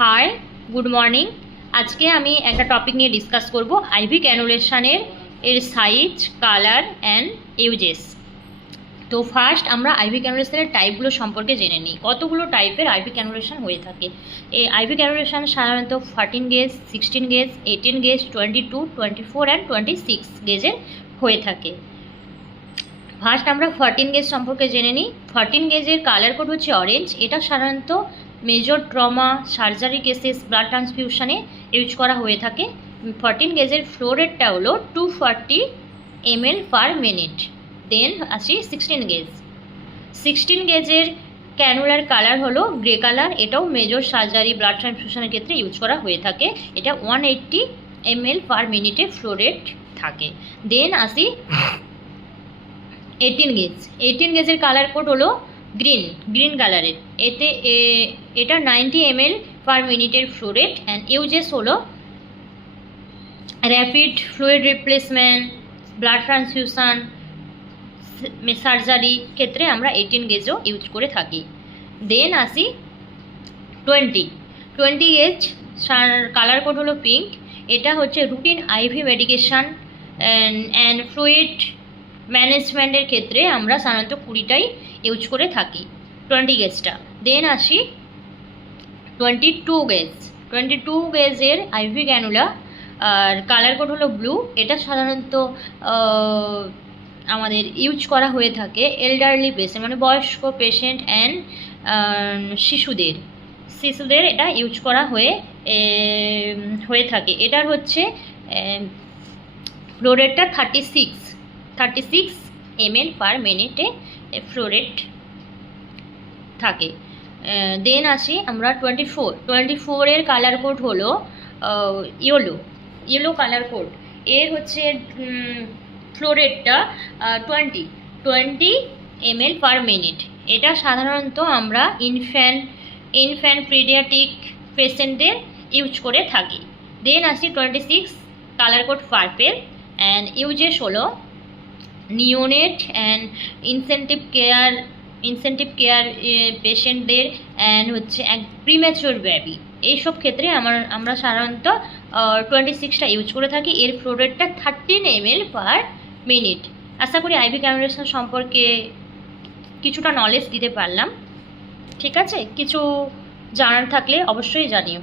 High, good morning. আজকে আমি একটা টপিক নিয়ে ডিসকাস করব আইভি ক্যানুলেশনের সাইজ, কালার অ্যান্ড ইউজেস। তো ফার্স্ট আমরা আইভি ক্যানুলেশনের টাইপগুলো সম্পর্কে জেনে নিই। কতগুলো টাইপের আইভি ক্যানুলেশন হয়ে থাকে। এই আইভি ক্যানুলেশন সাধারণত 14 গেজ, 16 গেজ, 18 গেজ, 22, 24 অ্যান্ড 26 গেজের হয়ে থাকে। ফার্স্ট আমরা 14 গেজ সম্পর্কে জেনে নিই। 14 গেজের কালার কোড হচ্ছে অরেঞ্জ। এটা সাধারণত major trauma, surgery cases, blood ট্রান্সফিউশনে ইউজ করা হয়ে থাকে। 14 গেজের ফ্লো রেটটা হলো 240 ml পার মিনিট। দেন আসি 16 গেজ। 16 গেজের ক্যানুলার কালার হলো গ্রে কালার। এটাও মেজর সার্জারি, ব্লাড ট্রান্সফিউশনের ক্ষেত্রে ইউজ করা হয়ে থাকে। এটা 180 ml পার মিনিটে ফ্লো রেট থাকে। দেন আসি 18 গেজ। 18 গেজের কালার কোড হলো গ্রিন কালারের। এটা 90 ml পার মিনিটের ফ্লো রেট অ্যান্ড ইউজেস হলো rapid fluid replacement, blood transfusion, surgery ক্ষেত্রে আমরা 18 গেজও ইউজ করে থাকি। দেন আসি 20 গেজ। কালার কোড হলো পিঙ্ক। এটা হচ্ছে routine IV medication and fluid ম্যানেজমেন্টের ক্ষেত্রে আমরা সাধারণত 20টাই ইউজ করে থাকি 20 গেজটা। দেন আসি 22 গেজ। 22 গেজের আইভি ক্যানুলা আর কালার কোড হলো ব্লু। এটা সাধারণত আমাদের ইউজ করা হয়ে থাকে এল্ডারলি পেশেন্ট, মানে বয়স্ক পেশেন্ট অ্যান্ড শিশুদের এটা ইউজ করা হয়ে থাকে। এটার হচ্ছে ফ্লো রেটটা 36 ml পার মিনিটে ফ্লো রেট থাকে। দেন আসি আমরা 24 এর কালার কোড হলো ইয়েলো কালার কোড। এর হচ্ছে ফ্লো রেটটা 20 ml পার মিনিট। এটা সাধারণত আমরা ইনফ্যান্ট পিডিয়াট্রিক পেশেন্টদের ইউজ করে থাকি। দেন আসি 26 colour code purple and uses হলো নিওনেট অ্যান্ড ইনসেন্টিভ কেয়ার পেশেন্টদের অ্যান্ড হচ্ছে প্রিম্যাচিওর বেবি, এইসব ক্ষেত্রে আমরা সাধারণত 26টা ইউজ করে থাকি। এর ফ্লো রেটটা 13 ml পার মিনিট। আশা করি আইভি ক্যানুলেশন সম্পর্কে কিছুটা নলেজ দিতে পারলাম। ঠিক আছে, কিছু জানার থাকলে অবশ্যই জানিও।